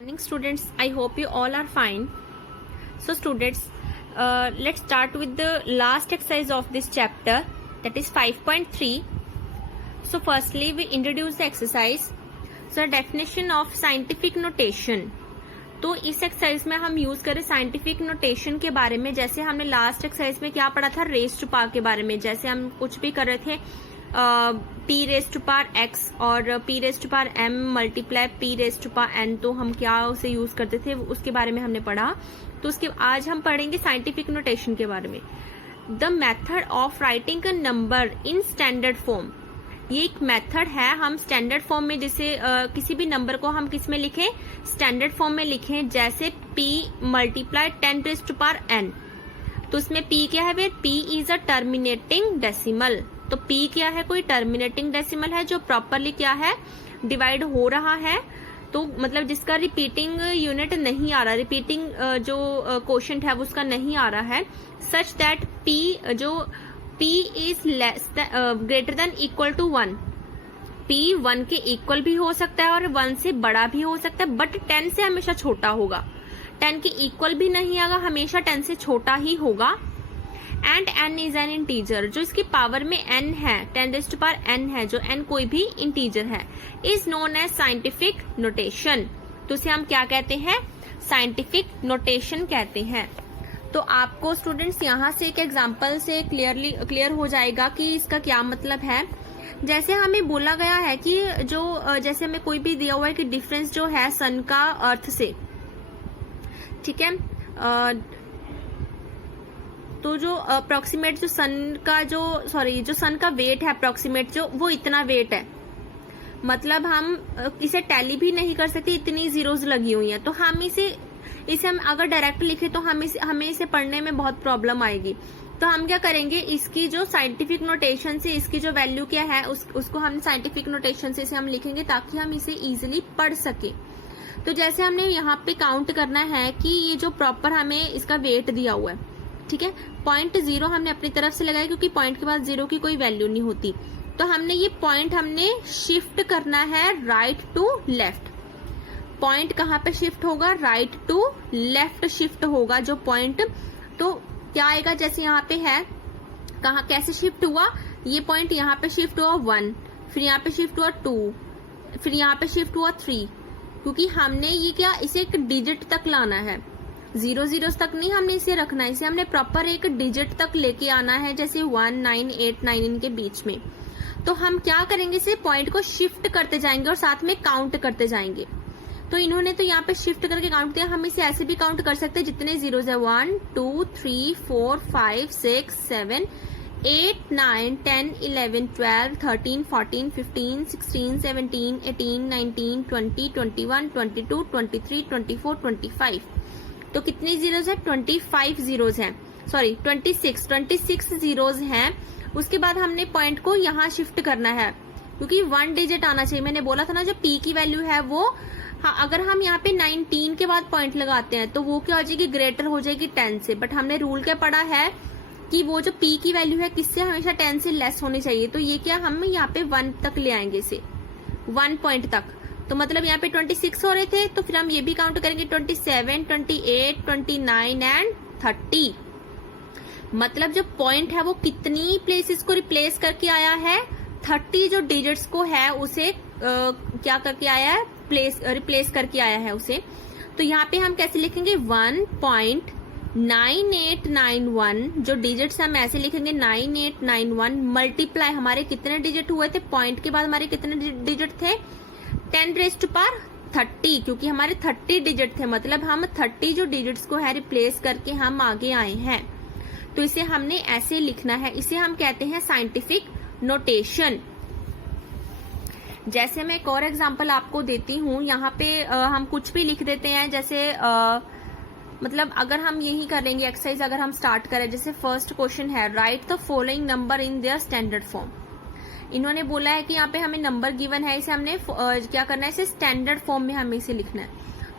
Morning students, I hope you all are fine. So students, let's start with the last exercise of this chapter, that is 5.3. So firstly we introduce the exercise. So definition of scientific notation. तो इस exercise में हम use करें scientific notation के बारे में। जैसे हमने लास्ट एक्सरसाइज में क्या पढ़ा था, रेस टू पावर के बारे में। जैसे हम कुछ भी कर रहे थे P raise to power x और P raise to power M multiply P raise to power N, तो हम क्या उसे यूज करते थे उसके बारे में हमने पढ़ा। तो उसके आज हम पढ़ेंगे साइंटिफिक नोटेशन के बारे में। The method of writing a number in standard form, ये एक मेथड है। हम स्टैंडर्ड फॉर्म में जैसे किसी भी नंबर को हम किस में लिखें, स्टैंडर्ड फॉर्म में लिखें। जैसे p multiply 10 raise to power n, तो उसमें p क्या है, where p is a terminating decimal. तो p क्या है, कोई टर्मिनेटिंग डेसिमल है जो प्रॉपरली क्या है, डिवाइड हो रहा है। तो मतलब जिसका रिपीटिंग यूनिट नहीं आ रहा, रिपीटिंग जो क्वोशंट है वो उसका नहीं आ रहा है, सच दैट p जो p is less greater than equal to 1। p 1 के इक्वल भी हो सकता है और 1 से बड़ा भी हो सकता है, बट 10 से हमेशा छोटा होगा। 10 के इक्वल भी नहीं आएगा, हमेशा 10 से छोटा ही होगा। And n is an integer, जो इसकी पावर में n है, 10 रेज़ टू पावर n है, जो n कोई भी इंटीजर है, is known as scientific notation. तो इसे हम क्या कहते हैं, साइंटिफिक नोटेशन कहते हैं। तो आपको स्टूडेंट्स यहाँ से एक एग्जांपल से क्लियर हो जाएगा कि इसका क्या मतलब है। जैसे हमें बोला गया है कि जो जैसे हमें कोई भी दिया हुआ है कि डिफरेंस जो है सन का अर्थ से, ठीक है, तो जो अप्रोक्सीमेट जो सन का जो सन का वेट है अप्रोक्सीमेट जो, वो इतना वेट है। मतलब हम इसे टैली भी नहीं कर सकते, इतनी जीरोज लगी हुई है। तो हम इसे हम अगर डायरेक्ट लिखे तो हमें इसे पढ़ने में बहुत प्रॉब्लम आएगी। तो हम क्या करेंगे, इसकी जो साइंटिफिक नोटेशन से इसकी जो वैल्यू क्या है उसको हम साइंटिफिक नोटेशन से इसे हम लिखेंगे ताकि हम इसे इजीली पढ़ सके। तो जैसे हमने यहाँ पे काउंट करना है कि ये जो प्रॉपर हमें इसका वेट दिया हुआ है, ठीक है, 0.0 हमने अपनी तरफ से लगाया क्योंकि पॉइंट के बाद 0 की कोई वैल्यू नहीं होती। तो हमने ये पॉइंट हमने शिफ्ट करना है राइट टू लेफ्ट। पॉइंट कहाँ पे शिफ्ट होगा, राइट टू लेफ्ट शिफ्ट होगा जो पॉइंट। तो क्या आएगा, जैसे यहाँ पे है, कहाँ कैसे शिफ्ट हुआ, ये पॉइंट यहाँ पे शिफ्ट हुआ 1, फिर यहाँ पे शिफ्ट हुआ 2, फिर यहाँ पे शिफ्ट हुआ 3, क्योंकि हमने ये क्या, इसे एक डिजिट तक लाना है, 0 0 तक नहीं हमने इसे रखना है, इसे हमने प्रॉपर एक डिजिट तक लेके आना है, जैसे 1 9 8 9 इनके बीच में। तो हम क्या करेंगे, इसे पॉइंट को शिफ्ट करते जाएंगे और साथ में काउंट करते जाएंगे। तो इन्होंने तो यहाँ पे शिफ्ट करके काउंट किया, हम इसे ऐसे भी काउंट कर सकते हैं जितने जीरोज है, 1 2 3 4 5 6 7 8 9 10 11 12 13 14 15 16 17 18 19 20 21 22 23 24 25। तो कितनी जीरोज है, 25 जीरोज है, सॉरी 26 जीरोज हैं। उसके बाद हमने पॉइंट को यहाँ शिफ्ट करना है क्योंकि 1 डिजिट आना चाहिए। मैंने बोला था ना, जो p की वैल्यू है वो, हाँ, अगर हम यहाँ पे 19 के बाद पॉइंट लगाते हैं तो वो क्या हो जाएगी, ग्रेटर हो जाएगी 10 से। बट हमने रूल क्या पढ़ा है कि वो जो p की वैल्यू है किससे, हमेशा 10 से लेस होनी चाहिए। तो ये क्या, हम यहाँ पे 1 तक ले आएंगे, इसे 1 पॉइंट तक। तो मतलब यहाँ पे 26 हो रहे थे, तो फिर हम ये भी काउंट करेंगे 27 28 29 एंड 30। मतलब जो पॉइंट है वो कितनी प्लेसेस को रिप्लेस करके आया है, 30 जो डिजिट्स को है उसे क्या करके आया है, रिप्लेस करके आया है उसे। तो यहाँ पे हम कैसे लिखेंगे, 1.9891 जो डिजिट्स हम ऐसे लिखेंगे 9891 मल्टीप्लाई, हमारे कितने डिजिट हुए थे, पॉइंट के बाद हमारे कितने डिजिट थे, 10 रेज़ टू पावर 30, क्योंकि हमारे 30 डिजिट थे। मतलब हम 30 जो डिजिट्स को है रिप्लेस करके हम आगे आए हैं। तो इसे हमने ऐसे लिखना है, इसे हम कहते हैं साइंटिफिक नोटेशन। जैसे मैं एक और एग्जांपल आपको देती हूँ, यहाँ पे हम कुछ भी लिख देते हैं। जैसे मतलब अगर हम यही करेंगे एक्सरसाइज, अगर हम स्टार्ट करें, जैसे फर्स्ट क्वेश्चन है, right the following number in their standard form. इन्होंने बोला है कि यहाँ पे हमें नंबर गिवन है, इसे हमने क्या करना है, इसे स्टैंडर्ड फॉर्म में हमें इसे लिखना है।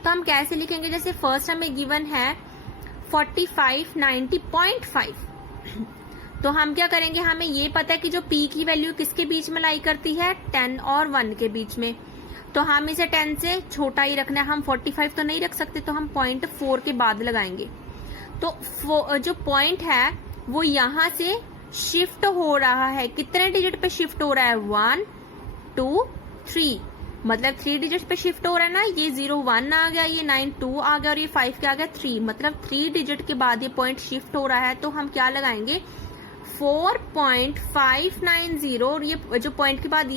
तो हम कैसे लिखेंगे, जैसे फर्स्ट हमें गिवन है 45 90.5। तो हम क्या करेंगे, हमें ये पता है कि जो p की वैल्यू किसके बीच में लाई करती है, 10 और 1 के बीच में। तो हम इसे 10 से छोटा ही रखना है, हम 45 तो नहीं रख सकते, तो हम 0.4 के बाद लगाएंगे। तो जो पॉइंट है वो यहां से शिफ्ट हो रहा है, कितने डिजिट पे शिफ्ट हो रहा है, 1 2 3, मतलब 3 डिजिट पे शिफ्ट हो रहा है ना। ये 0 1 आ गया, ये 9 2 आ गया और ये 5 क्या आ गया 3, मतलब 3 डिजिट के बाद ये पॉइंट शिफ्ट हो रहा है। तो हम क्या लगाएंगे 4.590, और ये जो पॉइंट के बाद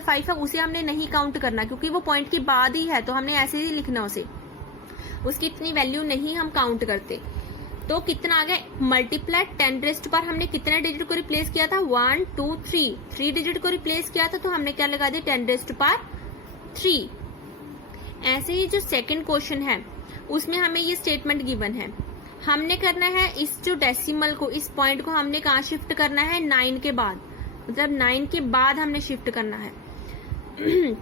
5 है उसे हमने नहीं काउंट करना क्योंकि वो पॉइंट के बाद ही है, तो हमने ऐसे ही लिखना उसे, उसकी इतनी वैल्यू नहीं हम काउंट करते। तो कितना आ गया मल्टीप्लाई 10 रेस्ट पर हमने कितने डिजिट को रिप्लेस किया था 1 2 3 डिजिट को रिप्लेस किया था, तो हमने क्या लगा दिया 10 रेस्ट पर 3। ऐसे ही जो सेकंड क्वेश्चन है उसमें हमें ये स्टेटमेंट गिवन है, हमने करना है इस जो डेसिमल को, इस पॉइंट को हमने कहाँ शिफ्ट करना है 9 के बाद, मतलब 9 के बाद हमने शिफ्ट करना है।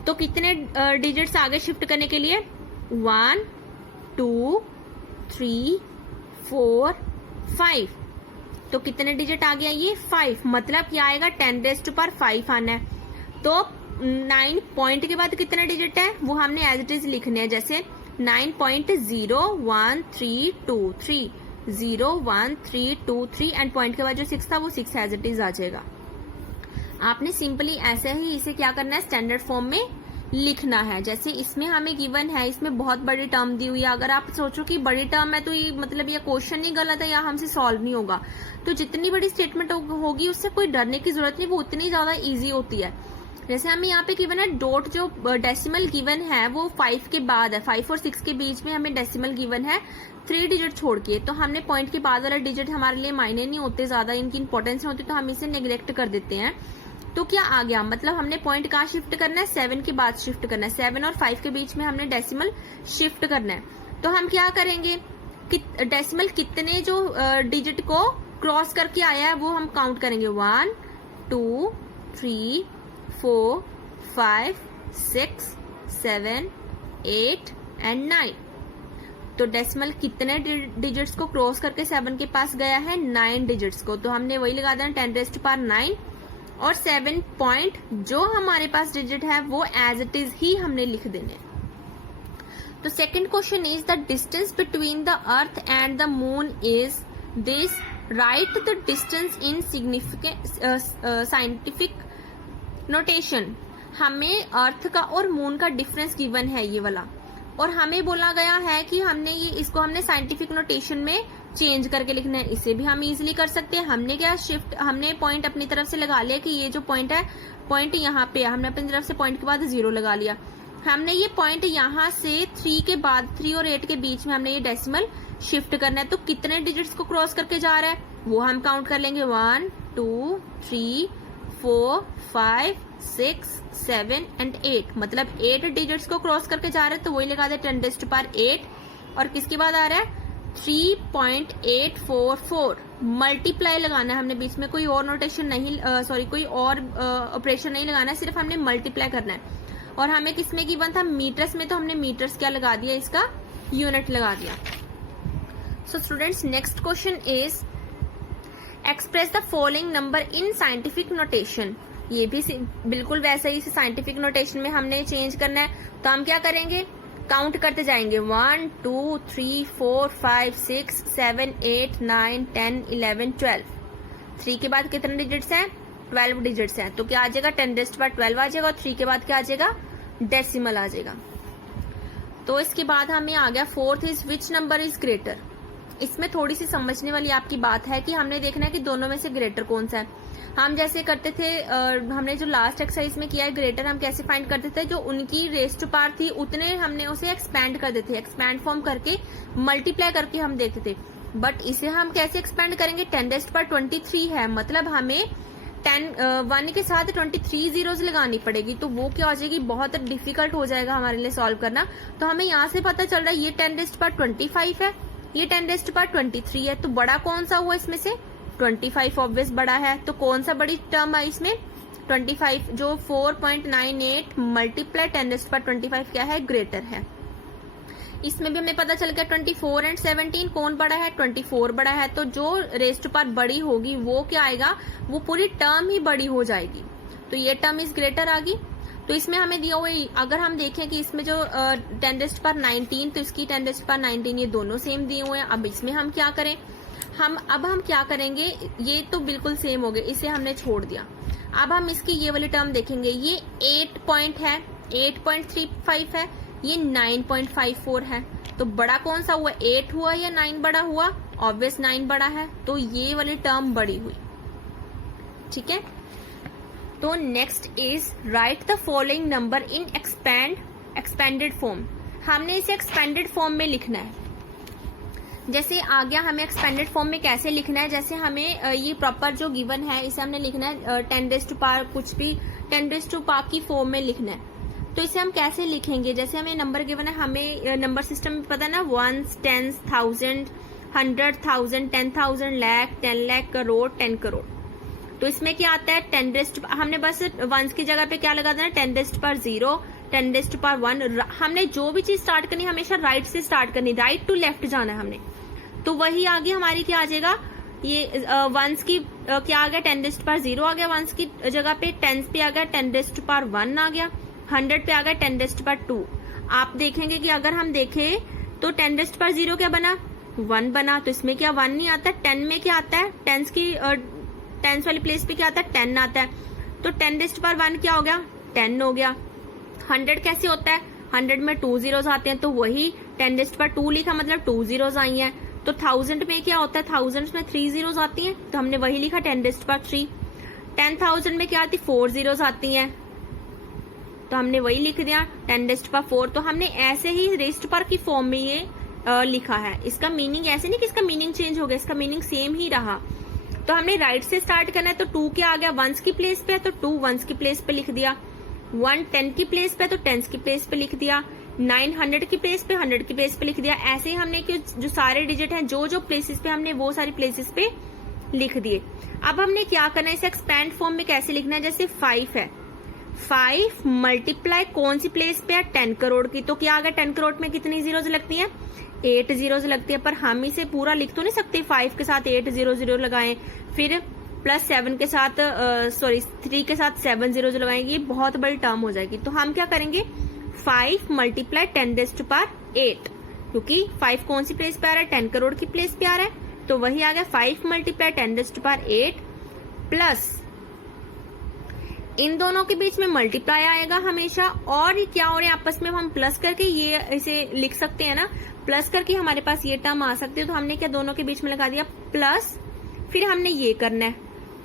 तो कितने डिजिट्स आगे शिफ्ट करने के लिए 1 2 3 4 5, तो कितने डिजिट आ गया ये 5, मतलब क्या आएगा 10 रेस्ट पर 5 आना है। तो 9 पॉइंट के बाद कितने डिजिट है वो हमने एज इट इज लिखने हैं, जैसे 9.01323 01323 एंड पॉइंट के बाद जो 6 था वो 6 एज इट इज आ जाएगा। आपने सिंपली ऐसे ही इसे क्या करना है स्टैंडर्ड फॉर्म में लिखना है। जैसे इसमें हमें गिवन है, इसमें बहुत बड़ी टर्म दी हुई है, अगर आप सोचो कि बड़ी टर्म है तो ये मतलब ये क्वेश्चन ही गलत है या हमसे सॉल्व नहीं होगा, तो जितनी बड़ी स्टेटमेंट होगी उससे कोई डरने की जरूरत नहीं, वो उतनी ज्यादा इजी होती है। जैसे हमें यहाँ पे गिवन है डॉट, जो डेसिमल गिवन है वो 5 के बाद है, 5 और 6 के बीच में हमें डेसिमल गिवन है 3 डिजिट छोड़ के, तो हमने पॉइंट के बाद वाला डिजिट हमारे लिए मायने नहीं होते ज्यादा, इनकी इंपॉर्टेंस नहीं होती, तो हम इसे नेग्लेक्ट कर देते हैं। तो क्या आ गया, मतलब हमने पॉइंट कहाँ शिफ्ट करना है 7 के बाद शिफ्ट करना है, 7 और 5 के बीच में हमने डेसिमल शिफ्ट करना है। तो हम क्या करेंगे डेसिमल कितने जो डिजिट को क्रॉस करके आया है वो हम काउंट करेंगे 1 2 3 4 5 6 7 8 एंड 9। तो डेसिमल कितने डिजिट्स को क्रॉस करके 7 के पास गया है 9 डिजिट्स को, तो हमने वही लगा देना 10 रेस्ट पर 9 और 7 पॉइंट जो हमारे पास डिजिट है वो एज इट इज ही हमने लिख देने। तो second question is the distance between the earth and the moon is this, right the distance in scientific notation. हमें अर्थ का और मून का डिफरेंस गिवन है ये वाला, और हमें बोला गया है कि हमने ये इसको हमने साइंटिफिक नोटेशन में चेंज करके लिखना है। इसे भी हम इजीली कर सकते हैं, हमने क्या शिफ्ट, हमने पॉइंट अपनी तरफ से लगा लिया कि ये जो पॉइंट है, पॉइंट यहाँ पे है, हमने अपनी तरफ से पॉइंट के बाद 0 लगा लिया। हमने ये पॉइंट यहाँ से 3 के बाद 3 और 8 के बीच में हमने ये डेसिमल शिफ्ट करना है। तो कितने डिजिट्स को क्रॉस करके जा रहा है वो हम काउंट कर लेंगे 1 2 3 4 5 6 7 एंड 8, मतलब 8 डिजिट्स को क्रॉस करके जा रहे हैं, तो वही लगा दे 10 रेस्ट पर 8, और किसके बाद आ रहा है 3.844, मल्टीप्लाई लगाना है हमने, बीच में कोई और नोटेशन नहीं, कोई और ऑपरेशन नहीं लगाना है, सिर्फ हमने मल्टीप्लाई करना है। और हमें किसमें गिवन था मीटर्स में, तो हमने मीटर्स क्या लगा दिया, इसका यूनिट लगा दिया। So students next question is express the following number in scientific notation. ये भी बिल्कुल वैसा ही साइंटिफिक नोटेशन में हमने चेंज करना है। तो हम क्या करेंगे काउंट करते जाएंगे 1 2 3 4 5 6 7 8 9 10 11 12। 3 के बाद कितने डिजिट्स हैं 12 डिजिट्स हैं, तो क्या आ जाएगा 10 रेस्ट पर 12 आ जाएगा, और 3 के बाद क्या आ जाएगा डेसिमल आ जाएगा। तो इसके बाद हमें आ गया fourth is which number is greater. इसमें थोड़ी सी समझने वाली आपकी बात है कि हमने देखना है कि दोनों में से ग्रेटर कौन सा है। हम जैसे करते थे, हमने जो लास्ट एक्सरसाइज में किया है ग्रेटर हम कैसे फाइंड करते थे, जो उनकी रेस टू पावर थी उतने हमने उसे एक्सपैंड कर देते थे, एक्सपैंड फॉर्म करके मल्टीप्लाई करके हम देखते थे। बट इसे हम कैसे एक्सपैंड करेंगे 10 रेस्ट पर 23 है, मतलब हमें 1 के साथ 23 जीरोज लगानी पड़ेगी, तो वो क्या हो जाएगी बहुत डिफिकल्ट हो जाएगा हमारे लिए सॉल्व करना। तो हमें यहाँ से पता चल रहा है ये 10 रेस्ट पर 25 है, ये 10 रेस्ट पर 23 है, तो बड़ा कौन सा हुआ इसमें से 25 ऑब्वियस बड़ा है। तो कौन सा बड़ी टर्म है इसमें 25, जो 4.98 मल्टीप्लाई 10 रेस्ट पर 25 क्या है ग्रेटर है। इसमें भी हमें पता चल गया 24 एंड 17 कौन बड़ा है 24 बड़ा है, तो जो रेस्ट पर बड़ी होगी वो क्या आएगा वो पूरी टर्म ही बड़ी हो जाएगी, तो ये टर्म इज ग्रेटर आ गई। तो इसमें हमें दिया हुआ है, अगर हम देखें कि इसमें जो 10⁻19 तो इसकी 10⁻19 ये दोनों सेम दिए हुए हैं। अब इसमें हम क्या करें, हम क्या करेंगे, ये तो बिल्कुल सेम हो गए, इसे हमने छोड़ दिया। अब हम इसकी ये वाली टर्म देखेंगे, ये 8 पॉइंट है, 8.35 है, ये 9.54 है। तो बड़ा कौन सा हुआ, 8 हुआ या 9 बड़ा हुआ? ऑब्वियस 9 बड़ा है, तो ये वाली टर्म बड़ी हुई। ठीक है, तो next is right the following number in expanded form. हमने इसे एक्सपेंडेड फॉर्म में लिखना है। जैसे आ गया, हमें एक्सपेंडेड फॉर्म में कैसे लिखना है, जैसे हमें ये प्रॉपर जो गिवन है इसे हमने लिखना है 10⁻⁴ कुछ भी 10⁻⁴ की फॉर्म में लिखना है। तो इसे हम कैसे लिखेंगे, जैसे हमें नंबर गिवन है, हमें नंबर सिस्टम में पता है ना, 1s, 10s, 1000, 100,000, 10,000, लाख, 10 लाख, करोड़, 10 करोड़। तो इसमें क्या आता है, 10 हमने बस वंस की जगह पे क्या लगा देना, 10⁻0, 10⁻1। हमने जो भी चीज स्टार्ट करनी हमेशा राइट से स्टार्ट करनी, राइट टू लेफ्ट जाना है हमने। तो वही आगे हमारी क्या आ जाएगा, ये वंस की क्या आ गया, 10⁻0 आ गया वंस की जगह पे, 10 पे आ गया 10⁻1 आ गया, 100 पे आ गया 10⁻2। आप देखेंगे कि अगर हम देखें तो 10⁻0 क्या बना, 1 बना। तो इसमें क्या 1 नहीं आता, 10 में क्या आता है, 10 वाली प्लेस पे क्या आता है, 10 आता है। तो 10⁻1 क्या हो गया, 10 हो गया। 100 कैसे होता है, 100 में 2 zeros आते हैं, तो वही 10⁻2 लिखा, मतलब 2 zeros आई हैं। तो 1000 में क्या होता है, 1000 में 3 zeros आती हैं, तो हमने वही लिखा 10⁻3। 10,000 में क्या आती, 4 zeros आती हैं, तो हमने वही लिख दिया 10⁻4। तो हमने ऐसे ही रेस्ट पर की फॉर्म में ये लिखा है। इसका मीनिंग ऐसे नहीं कि इसका मीनिंग चेंज हो गया, इसका मीनिंग सेम ही रहा। तो हमने राइट से स्टार्ट करना है, तो 2 क्या आ गया, वंस की प्लेस पे है, तो 2 वंस की प्लेस पे लिख दिया। 1 10 की प्लेस पे, तो 10 की प्लेस पे लिख दिया। 9 100 की प्लेस पे, 100 की प्लेस पे लिख दिया। ऐसे ही हमने जो सारे डिजिट हैं, जो प्लेसेस पे, हमने वो सारी प्लेसेस पे लिख दिए। अब हमने क्या करना है, इसे एक्सपैंड फॉर्म में कैसे लिखना है, जैसे 5 है, 5 मल्टीप्लाई कौन सी प्लेस पे है, 10 करोड़ की। तो क्या आ गया, 10 करोड़ में कितनी जीरोज लगती हैं, 8 जीरोज लगती है। पर हम इसे पूरा लिख तो नहीं सकते, 5 के साथ 8 0 लगाएं, फिर प्लस 7 के साथ 3 के साथ 7 जीरोज लगाएंगे, ये बहुत बड़ी टर्म हो जाएगी। तो हम क्या करेंगे, 5 मल्टीप्लाई 10⁻8, क्योंकि 5 कौन सी प्लेस पे आ रहा है, 10 करोड़ की प्लेस पे आ रहा है, तो वही आ गया 5 मल्टीप्लाई 10⁻8 प्लस इन दोनों के बीच में मल्टीप्लाई आएगा हमेशा। और क्या हो रहा है, आपस में हम प्लस करके ये इसे लिख सकते हैं ना, प्लस करके हमारे पास ये टर्म आ सकती है। तो हमने क्या दोनों के बीच में लगा दिया प्लस, फिर हमने ये करना है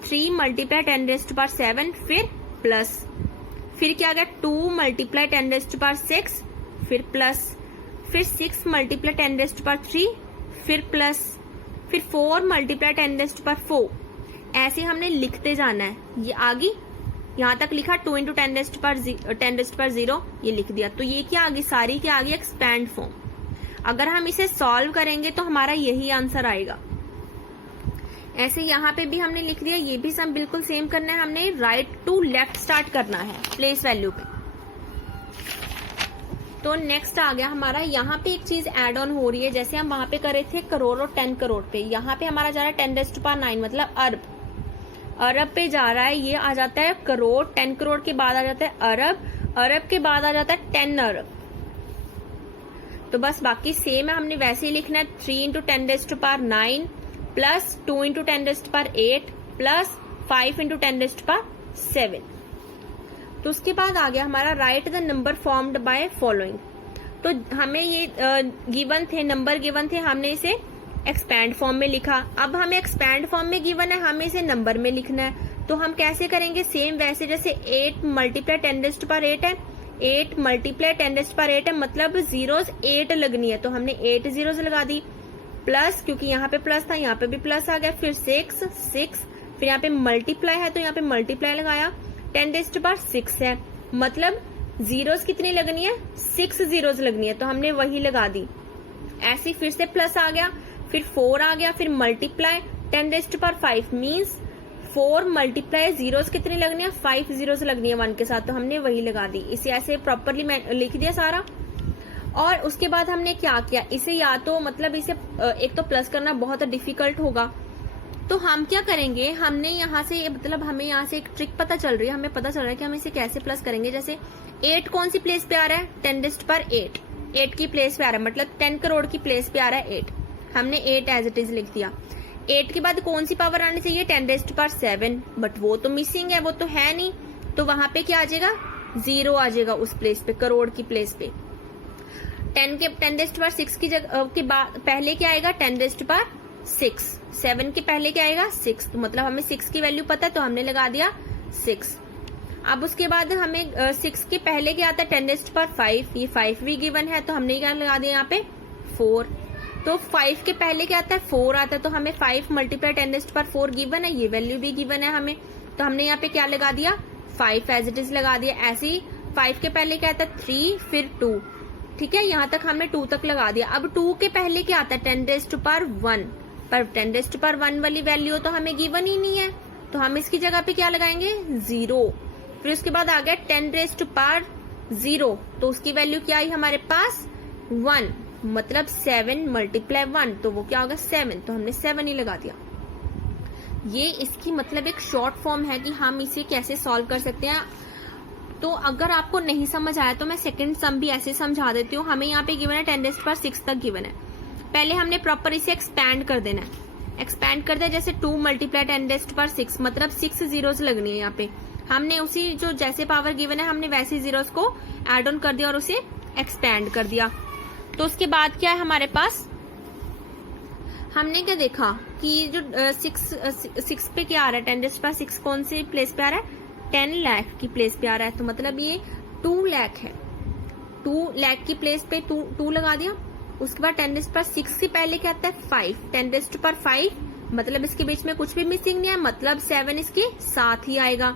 3 मल्टीप्लाई 10⁻7, फिर प्लस, फिर क्या आ गया 2 मल्टीप्लाई 10⁻6, फिर प्लस, फिर 6 मल्टीप्लाई 10⁻3, फिर प्लस, फिर 4 मल्टीप्लाई 10⁻4। ऐसे हमने लिखते जाना है। ये आगे यहाँ तक लिखा 2 × 10⁻0 ये लिख दिया। तो ये क्या आ गई, सारी क्या आ गई, एक्सपैंड फॉर्म। अगर हम इसे सॉल्व करेंगे तो हमारा यही आंसर आएगा। ऐसे यहाँ पे भी हमने लिख दिया, ये भी सब बिल्कुल सेम करना है, हमने राइट टू लेफ्ट स्टार्ट करना है प्लेस वैल्यू पे। तो नेक्स्ट आ गया हमारा, यहाँ पे एक चीज एड ऑन हो रही है। जैसे हम वहां पे कर रहे थे करोड़ और 10 करोड़ पे, यहाँ पे हमारा जा रहा है 10⁻9, मतलब अरब, अरब पे जा रहा है। ये आ जाता है करोड़, 10 करोड़ के बाद आ जाता है अरब, अरब के बाद आ जाता है 10 अरब। तो बस बाकी सेम है, हमने वैसे ही लिखना है 3 × 10⁻9 प्लस 2 × 10⁸ प्लस 5 × 10⁻7। तो उसके बाद आ गया हमारा right the number formed by following. तो हमें ये गिवन थे, नंबर गिवन थे, हमने इसे एक्सपैंड फॉर्म में लिखा। अब हमें एक्सपैंड फॉर्म में गिवन है, हमें इसे नंबर में लिखना है। तो हम कैसे करेंगे, सेम वैसे जैसे 8 मल्टीप्लाई 10⁸ है, 8 मल्टीप्लाई 10⁸ है, मतलब जीरोस 8 लगनी है, तो हमने 8 जीरोस लगा दी। प्लस, क्योंकि यहाँ पे प्लस था, यहाँ पे भी प्लस आ गया, फिर 6, फिर यहाँ पे मल्टीप्लाई है तो यहाँ पे मल्टीप्लाई लगाया, 10⁻6 है, मतलब जीरोस कितनी लगनी है, 6 जीरोस लगनी है, तो हमने वही लगा दी। ऐसे फिर से प्लस आ गया, फिर 4 आ गया, फिर मल्टीप्लाई 10⁻5 मीन्स 4 मल्टीप्लाई जीरोस कितनी लगनी है, 5 जीरोस लगनी है 1 के साथ, तो हमने वही लगा दी। इसे ऐसे प्रॉपरली लिख दिया सारा। और उसके बाद हमने क्या किया, इसे या तो मतलब इसे एक तो प्लस करना बहुत डिफिकल्ट होगा, तो हम क्या करेंगे, हमने यहाँ से मतलब हमें यहाँ से एक ट्रिक पता चल रही है, हमें पता चल रहा है कि हम इसे कैसे प्लस करेंगे। जैसे 8 कौन सी प्लेस पे आ रहा है, 10⁸8, 8 की प्लेस पे आ रहा है, मतलब 10 करोड़ की प्लेस पे आ रहा है 8, हमने 8 एज इट इज लिख दिया। 8 के बाद कौन सी पावर आनी चाहिए, 10⁻7, बट वो तो मिसिंग है, वो तो है नहीं, तो वहां पे क्या आ जाएगा, 0 आ जाएगा उस प्लेस पे, करोड़ की प्लेस पे। 10⁻6 की जगह के बाद पहले क्या आएगा, 10⁻6, 7 के पहले क्या आएगा 6, तो मतलब हमें 6 की वैल्यू पता है तो हमने लगा दिया 6। अब उसके बाद हमें 6 के पहले क्या आता है, 10⁻5, ये 5 भी गिवन है तो हमने क्या लगा दिया यहाँ पे 4। तो 5 के पहले क्या आता है, 4 आता है, तो हमें 5 × 10⁻4 गिवन है, ये वैल्यू भी गिवन है हमें, तो हमने यहाँ पे क्या लगा दिया 5 एज इट इज लगा दिया। ऐसे ही 5 के पहले क्या आता है 3, फिर 2, ठीक है, यहाँ तक हमने 2 तक लगा दिया। अब 2 के पहले क्या आता है 10⁻1, पर 10⁻1 वाली वैल्यू तो हमें गिवन ही नहीं है, तो हम इसकी जगह पे क्या लगाएंगे 0। फिर उसके बाद आ गया 10⁻0, तो उसकी वैल्यू क्या आई हमारे पास 1, मतलब 7 × 1, तो वो क्या होगा 7, तो हमने 7 ही लगा दिया। ये इसकी मतलब एक शॉर्ट फॉर्म है कि हम इसे कैसे सॉल्व कर सकते हैं। तो अगर आपको नहीं समझ आया तो मैं सेकंड सम भी ऐसे समझा देती हूँ। हमें यहाँ पे गिवन है 10⁻6 तक गिवन है, पहले हमने प्रॉपर इसे एक्सपैंड कर देना है। एक्सपैंड कर दिया, जैसे 2 × 10⁻6, मतलब 6 जीरोस लगनी है यहाँ पे। हमने उसी जो जैसे पावर गिवन है हमने वैसे जीरोस को एड ऑन कर दिया और उसे एक्सपैंड कर दिया। तो उसके बाद क्या है हमारे पास, हमने क्या देखा कि जो 6 पे क्या आ रहा है, 10⁻6 कौन सी प्लेस पे आ रहा है, 10 लाख की प्लेस पे आ रहा है, तो मतलब ये 2 लाख है। 2 लाख की प्लेस पे 2 लगा दिया। उसके बाद 10⁻6 से पहले क्या आता है 5, 10⁻5, मतलब इसके बीच में कुछ भी मिसिंग नहीं है, मतलब 7 इसके साथ ही आएगा।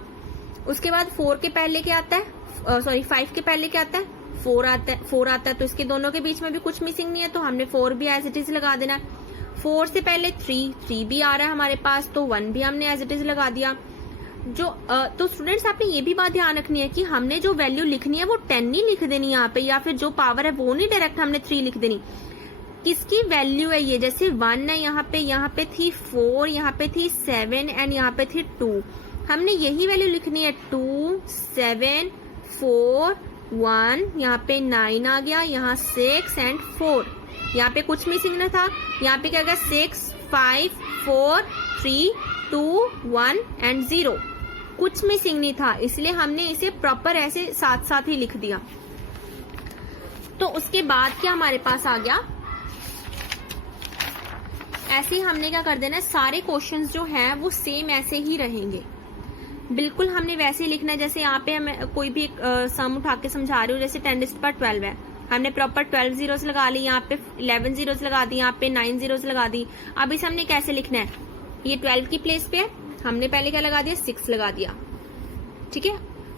उसके बाद 4 के पहले क्या आता है, सॉरी 5 के पहले क्या आता है 4 आता है, तो इसके दोनों के बीच में भी कुछ मिसिंग नहीं है, तो हमने 4 भी एज इट इज लगा देना। 4 से पहले 3 भी आ रहा है हमारे पास, तो 1 भी हमने एज इट इज लगा दिया। तो स्टूडेंट्स आपने ये भी बात ध्यान रखनी है कि हमने जो वैल्यू लिखनी है वो 10 नहीं लिख देनी यहाँ पे, या फिर जो पावर है वो नहीं डायरेक्ट हमने 3 लिख देनी। किसकी वैल्यू है ये, जैसे 1 है यहाँ पे थी 4, यहाँ पे थी 7 एंड यहाँ पे थी 2, हमने यही वैल्यू लिखनी है 2, 7, 4, 1, यहाँ पे 9 आ गया, यहाँ 6 एंड 4, यहाँ पे कुछ मिसिंग न था, यहाँ पे क्या गया 6, 5, 4, 3, 2, 1 एंड 0, कुछ मिसिंग नहीं था, इसलिए हमने इसे प्रॉपर ऐसे साथ साथ ही लिख दिया। तो उसके बाद क्या हमारे पास आ गया, ऐसे ही हमने क्या कर देना है, सारे क्वेश्चंस जो हैं वो सेम ऐसे ही रहेंगे, बिल्कुल हमने वैसे ही लिखना है। जैसे यहाँ पे मैं कोई भी सम उठा के समझा रही हूँ, जैसे 10⁻12 है, हमने प्रॉपर 12 जीरोस लगा ली, यहाँ पे 11 जीरोस लगा दी, यहाँ पे 9 जीरोस लगा दी। अब इसे हमने कैसे लिखना है, ये 12 की प्लेस पे है, हमने पहले क्या लगा दिया 6 लगा दिया, ठीक है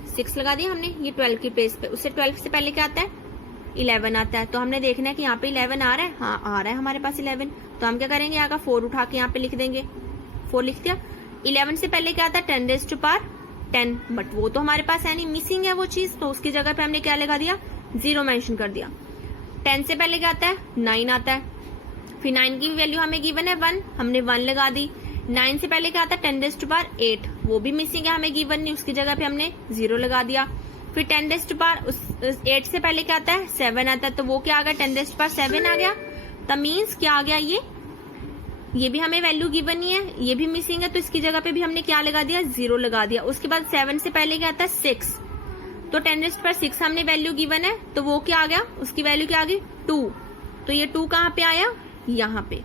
6 लगा दिया हमने, ये 12 की प्लेस पे। उससे 12 से पहले क्या आता है 11 आता है, तो हमने देखना है कि यहाँ पे 11 आ रहा है, हाँ आ रहा है हमारे पास 11, तो हम क्या करेंगे यहाँ का 4 उठा के यहाँ पे लिख देंगे, 4 लिख दिया। 11 से पहले क्या आता है 10⁻10, बट वो तो हमारे पास है नहीं, मिसिंग है वो चीज, तो उसकी जगह पे हमने क्या लगा दिया 0 मेंशन कर दिया। 10 से पहले क्या आता है 9 आता है, फिर 9 की वैल्यू हमें गिवन है 1, हमने 1 लगा दी। 9 से पहले क्या आता है 10⁸8, वो भी मिसिंग है, हमें गिवन नहीं, उसकी जगह पे हमने 0 लगा दिया। फिर 10⁸8 से पहले क्या आता है 7 आता है, तो वो क्या आ गया 10⁻7 आ गया, तो मीन्स क्या आ गया, ये भी हमें वैल्यू गिवन नहीं है, ये भी मिसिंग है, तो इसकी जगह पे भी हमने क्या लगा दिया 0 लगा दिया। उसके बाद 7 से पहले क्या आता है 6, तो 10⁻6 हमने वैल्यू गिवन है, तो वो क्या आ गया, उसकी वैल्यू क्या आ गई 2, तो ये 2 कहाँ पे आया यहाँ पे।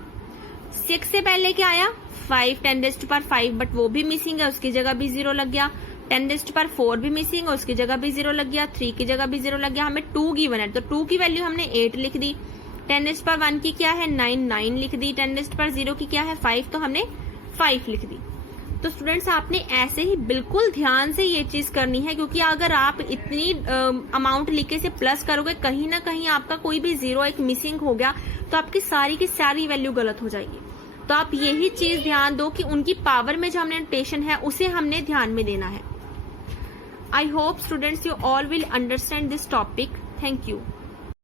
6 से पहले क्या आया 5, 10⁻5, बट वो भी मिसिंग है, उसकी जगह भी 0 लग गया। 10⁻4 भी मिसिंग है, उसकी जगह भी 0 लग गया। 3 की जगह भी 0 लग गया, हमें 2 गिवन है, तो 2 की वैल्यू हमने 8 लिख दी। 10⁻1 की क्या है 9 लिख दी। 10⁻0 की क्या है 5, तो हमने 5 लिख दी। तो स्टूडेंट्स आपने ऐसे ही बिल्कुल ध्यान से ये चीज करनी है, क्योंकि अगर आप इतनी अमाउंट लिखे से प्लस करोगे, कहीं ना कहीं आपका कोई भी 0 एक मिसिंग हो गया तो आपकी सारी की सारी वैल्यू गलत हो जाएगी। तो आप यही चीज ध्यान दो कि उनकी पावर में जो हमने नोटेशन है उसे हमने ध्यान में देना है। I hope students you all will understand this topic. Thank you.